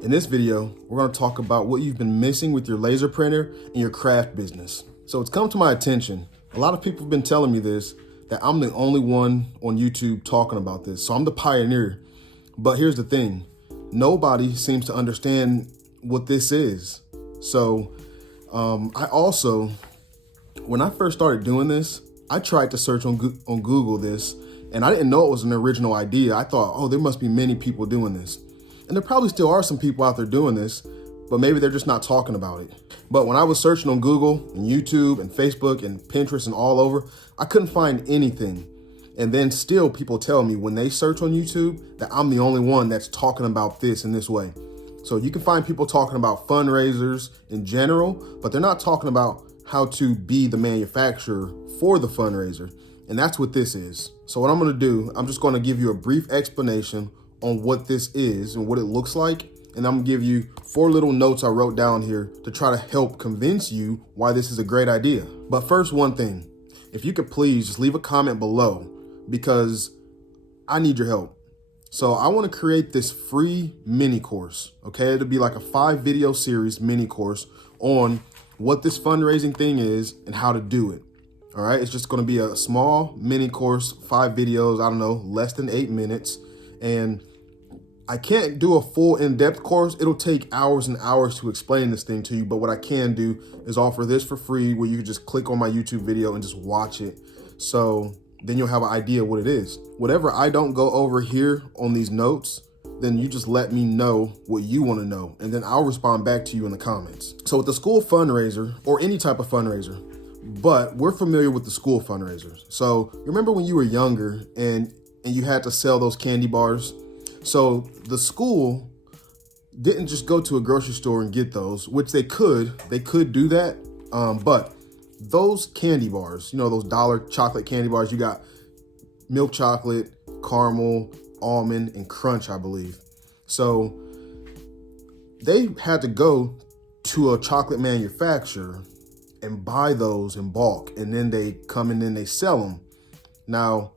In this video, we're going to talk about what you've been missing with your laser printer in your craft business. So it's come to my attention, a lot of people have been telling me this, that I'm the only one on YouTube talking about this. So I'm the pioneer. But here's the thing, nobody seems to understand what this is. So I also, when I first started doing this, I tried to search on Google this, and I didn't know it was an original idea. I thought, oh, there must be many people doing this. And there probably still are some people out there doing this, but maybe they're just not talking about it. But when I was searching on Google and YouTube and Facebook and Pinterest and all over, I couldn't find anything. And then still people tell me when they search on YouTube that I'm the only one that's talking about this in this way. So you can find people talking about fundraisers in general, but they're not talking about how to be the manufacturer for the fundraiser. And that's what this is. So what I'm gonna do, I'm just gonna give you a brief explanation on what this is and what it looks like. And I'm gonna give you 4 little notes I wrote down here to try to help convince you why this is a great idea. But first, one thing, if you could please just leave a comment below because I need your help. So I wanna create this free mini course, okay? It'll be like a 5-video series mini course on what this fundraising thing is and how to do it. All right, it's just gonna be a small mini course, 5 videos, I don't know, less than 8 minutes. And I can't do a full in-depth course. It'll take hours and hours to explain this thing to you. But what I can do is offer this for free where you can just click on my YouTube video and just watch it. So then you'll have an idea what it is. Whatever I don't go over here on these notes, then you just let me know what you want to know. And then I'll respond back to you in the comments. So with the school fundraiser or any type of fundraiser, but we're familiar with the school fundraisers. So remember when you were younger and you had to sell those candy bars? So the school didn't just go to a grocery store and get those, which they could do that. But those candy bars, you know, those dollar chocolate candy bars, you got milk chocolate, caramel, almond, and crunch, I believe. So they had to go to a chocolate manufacturer and buy those in bulk. And then they come and then they sell them. Now,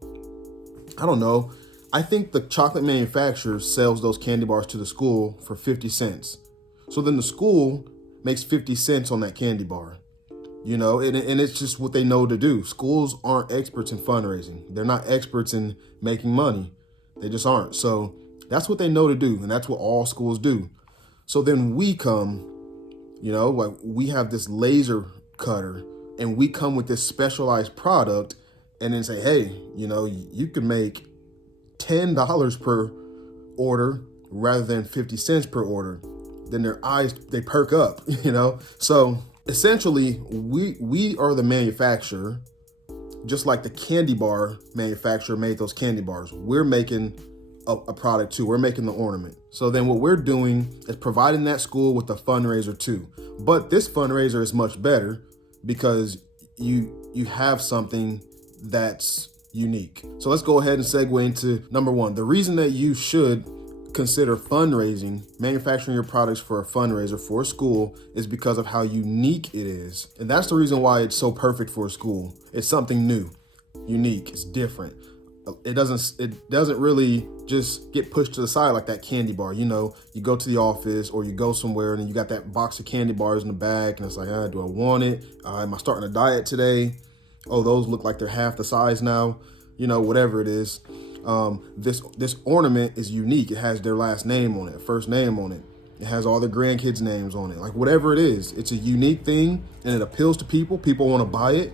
I don't know. I think the chocolate manufacturer sells those candy bars to the school for 50 cents. So then the school makes 50 cents on that candy bar, you know, and it's just what they know to do. Schools aren't experts in fundraising. They're not experts in making money. They just aren't. So that's what they know to do. And that's what all schools do. So then we come, you know, like we have this laser cutter and we come with this specialized product and then say, hey, you know, you can make $10 per order rather than 50 cents per order. Then their eyes, they perk up, you know? So essentially, we are the manufacturer, just like the candy bar manufacturer made those candy bars. We're making a product too. We're making the ornament. So then what we're doing is providing that school with a fundraiser too. But this fundraiser is much better because you have something that's unique. So let's go ahead and segue into number 1. The reason that you should consider fundraising, manufacturing your products for a fundraiser for a school is because of how unique it is. And that's the reason why it's so perfect for a school. It's something new, unique, it's different. It doesn't really just get pushed to the side like that candy bar. You know, you go to the office or you go somewhere and you got that box of candy bars in the bag and it's like, do I want it? Am I starting a diet today? Oh, those look like they're half the size now, you know, whatever it is. This ornament is unique. It has their last name on it, first name on it. It has all their grandkids' names on it. Like whatever it is, it's a unique thing and it appeals to people. People want to buy it.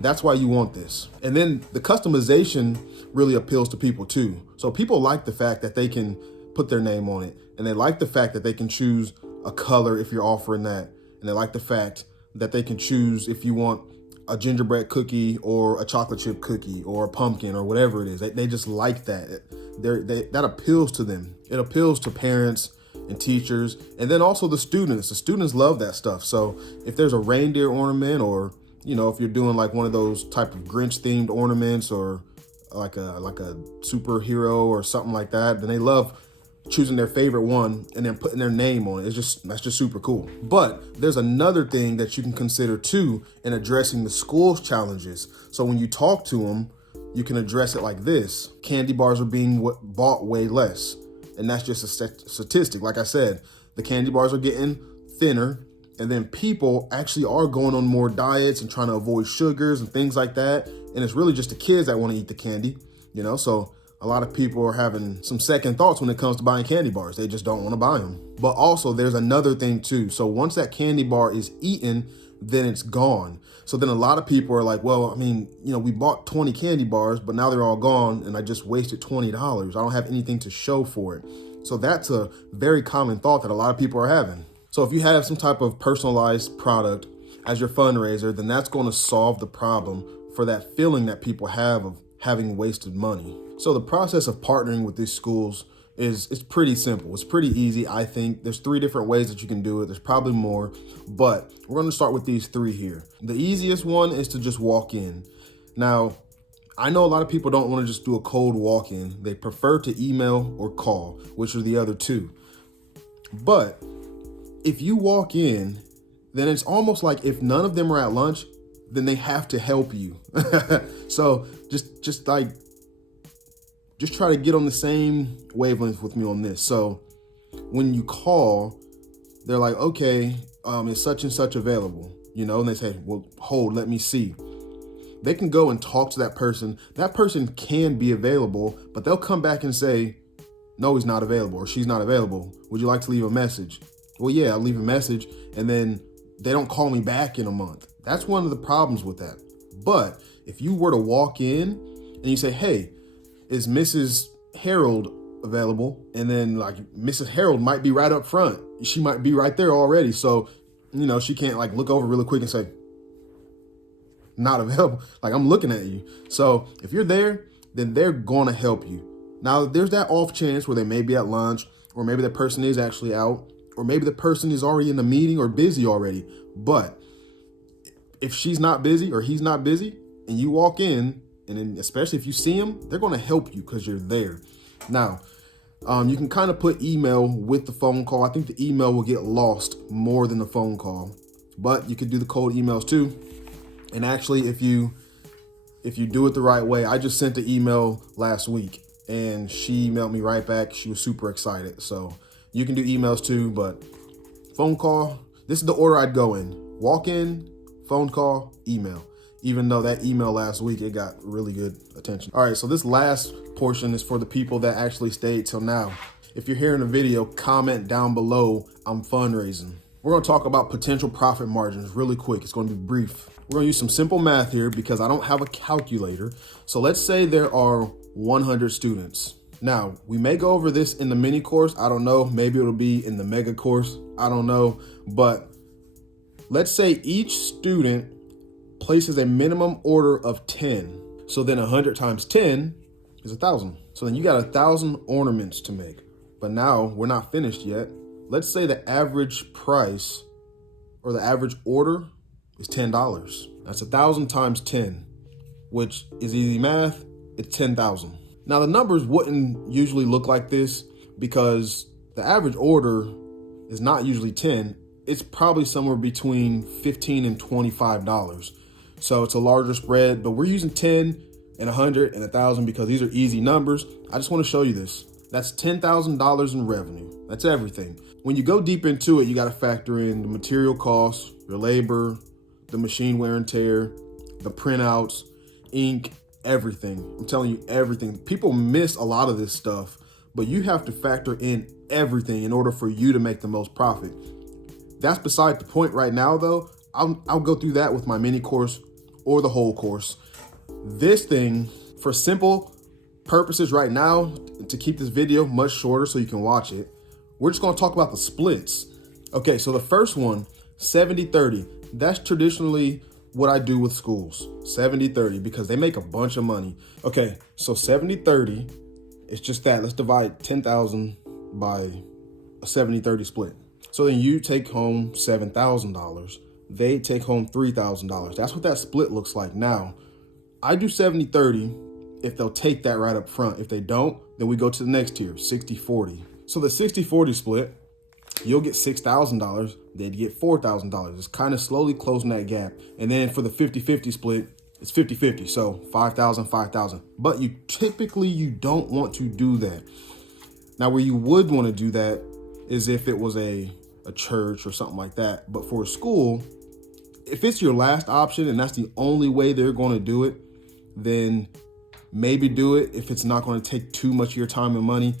That's why you want this. And then the customization really appeals to people too. So people like the fact that they can put their name on it. And they like the fact that they can choose a color if you're offering that. And they like the fact that they can choose if you want a gingerbread cookie or a chocolate chip cookie or a pumpkin or whatever it is. They just like that. That appeals to them. It appeals to parents and teachers, and then also the students. The students love that stuff. So if there's a reindeer ornament, or you know, if you're doing like one of those type of Grinch themed ornaments, or like a superhero or something like that, then they love choosing their favorite one and then putting their name on it. That's just super cool. But there's another thing that you can consider too in addressing the school's challenges. So when you talk to them, you can address it like this: candy bars are being bought way less. And that's just a statistic. Like I said, the candy bars are getting thinner, and then people actually are going on more diets and trying to avoid sugars and things like that. And it's really just the kids that want to eat the candy, so a lot of people are having some second thoughts when it comes to buying candy bars. They just don't want to buy them. But also there's another thing too. So once that candy bar is eaten, then it's gone. So then a lot of people are like, well, we bought 20 candy bars, but now they're all gone and I just wasted $20. I don't have anything to show for it. So that's a very common thought that a lot of people are having. So if you have some type of personalized product as your fundraiser, then that's going to solve the problem for that feeling that people have of having wasted money. So the process of partnering with these schools it's pretty simple. It's pretty easy, I think. There's 3 different ways that you can do it. There's probably more, but we're going to start with these 3 here. The easiest one is to just walk in. Now, I know a lot of people don't want to just do a cold walk-in. They prefer to email or call, which are the other 2. But if you walk in, then it's almost like if none of them are at lunch, then they have to help you. So just try to get on the same wavelength with me on this. So when you call, they're like, okay, is such and such available? And they say, well, hold, let me see. They can go and talk to that person. That person can be available, but they'll come back and say, no, he's not available or she's not available. Would you like to leave a message? Well, yeah, I'll leave a message. And then they don't call me back in a month. That's one of the problems with that. But if you were to walk in and you say, hey, is Mrs. Harold available? And then Mrs. Harold might be right up front. She might be right there already. So, she can't look over really quick and say, not available. I'm looking at you. So if you're there, then they're going to help you. Now there's that off chance where they may be at lunch, or maybe the person is actually out, or maybe the person is already in a meeting or busy already. But if she's not busy or he's not busy and you walk in, and then especially if you see them, they're going to help you because you're there. Now, you can kind of put email with the phone call. I think the email will get lost more than the phone call, but you could do the cold emails too. And actually, if you do it the right way, I just sent the email last week and she emailed me right back. She was super excited. So you can do emails too, but phone call, this is the order I'd go in. Walk in, phone call, email. Even though that email last week, it got really good attention. All right, so this last portion is for the people that actually stayed till now. If you're hearing the video, comment down below, I'm fundraising. We're gonna talk about potential profit margins really quick. It's gonna be brief. We're gonna use some simple math here because I don't have a calculator. So let's say there are 100 students. Now, we may go over this in the mini course. I don't know, maybe it'll be in the mega course. I don't know, but let's say each student places a minimum order of 10. So then 100 times 10 is 1,000. So then you got 1,000 ornaments to make. But now we're not finished yet. Let's say the average price or the average order is $10. That's 1,000 times 10, which is easy math. It's 10,000. Now the numbers wouldn't usually look like this because the average order is not usually 10. It's probably somewhere between $15 and $25. So it's a larger spread, but we're using 10 and 100 and 1,000 because these are easy numbers. I just want to show you this. That's $10,000 in revenue. That's everything. When you go deep into it, you got to factor in the material costs, your labor, the machine wear and tear, the printouts, ink, everything. I'm telling you everything. People miss a lot of this stuff, but you have to factor in everything in order for you to make the most profit. That's beside the point right now though. I'll go through that with my mini course or the whole course. This thing, for simple purposes right now, to keep this video much shorter so you can watch it, we're just gonna talk about the splits. Okay, so the first one, 70-30. That's traditionally what I do with schools, 70-30, because they make a bunch of money. Okay, so 70-30, it's just that. Let's divide 10,000 by a 70-30 split. So then you take home $7,000. They take home $3,000. That's what that split looks like. Now, I do 70-30 if they'll take that right up front. If they don't, then we go to the next tier, 60-40. So the 60-40 split, you'll get $6,000, they'd get $4,000. It's kind of slowly closing that gap. And then for the 50-50 split, it's 50-50. So 5,000, 5,000. But you don't want to do that. Now, where you would want to do that is if it was a church or something like that. But for a school, if it's your last option and that's the only way they're going to do it, then maybe do it if it's not going to take too much of your time and money.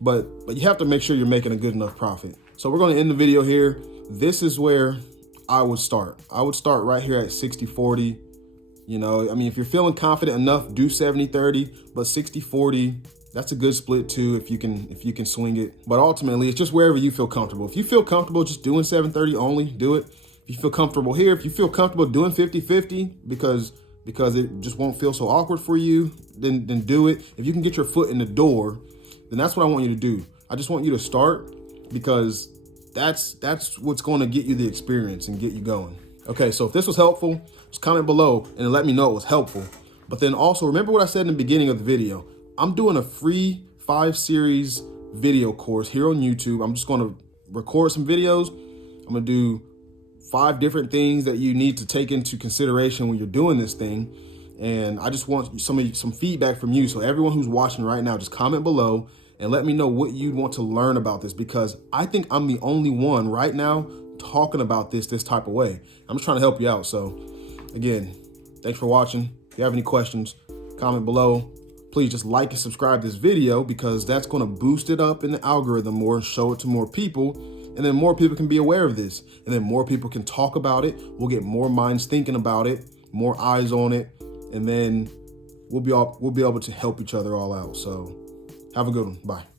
But you have to make sure you're making a good enough profit. So we're going to end the video here. This is where I would start. I would start right here at 60-40. You know, I mean, if you're feeling confident enough, do 70-30, but 60-40, that's a good split too if you can swing it. But ultimately, it's just wherever you feel comfortable. If you feel comfortable just doing 70-30 only, do it. If you feel comfortable here, if you feel comfortable doing 50-50 because it just won't feel so awkward for you, then do it. If you can get your foot in the door, then that's what I want you to do. I just want you to start because that's what's going to get you the experience and get you going. Okay, so if this was helpful, just comment below and let me know it was helpful. But then also remember what I said in the beginning of the video. I'm doing a free 5-series video course here on YouTube. I'm just going to record some videos. I'm going to do 5 different things that you need to take into consideration when you're doing this thing. And I just want some feedback from you. So everyone who's watching right now, just comment below and let me know what you'd want to learn about this, because I think I'm the only one right now talking about this type of way. I'm just trying to help you out. So again, thanks for watching. If you have any questions, comment below. Please just like and subscribe this video, because that's going to boost it up in the algorithm more, show it to more people, and then more people can be aware of this, and then more people can talk about it. We'll get more minds thinking about it, more eyes on it, and then we'll be able to help each other all out. So have a good one. Bye.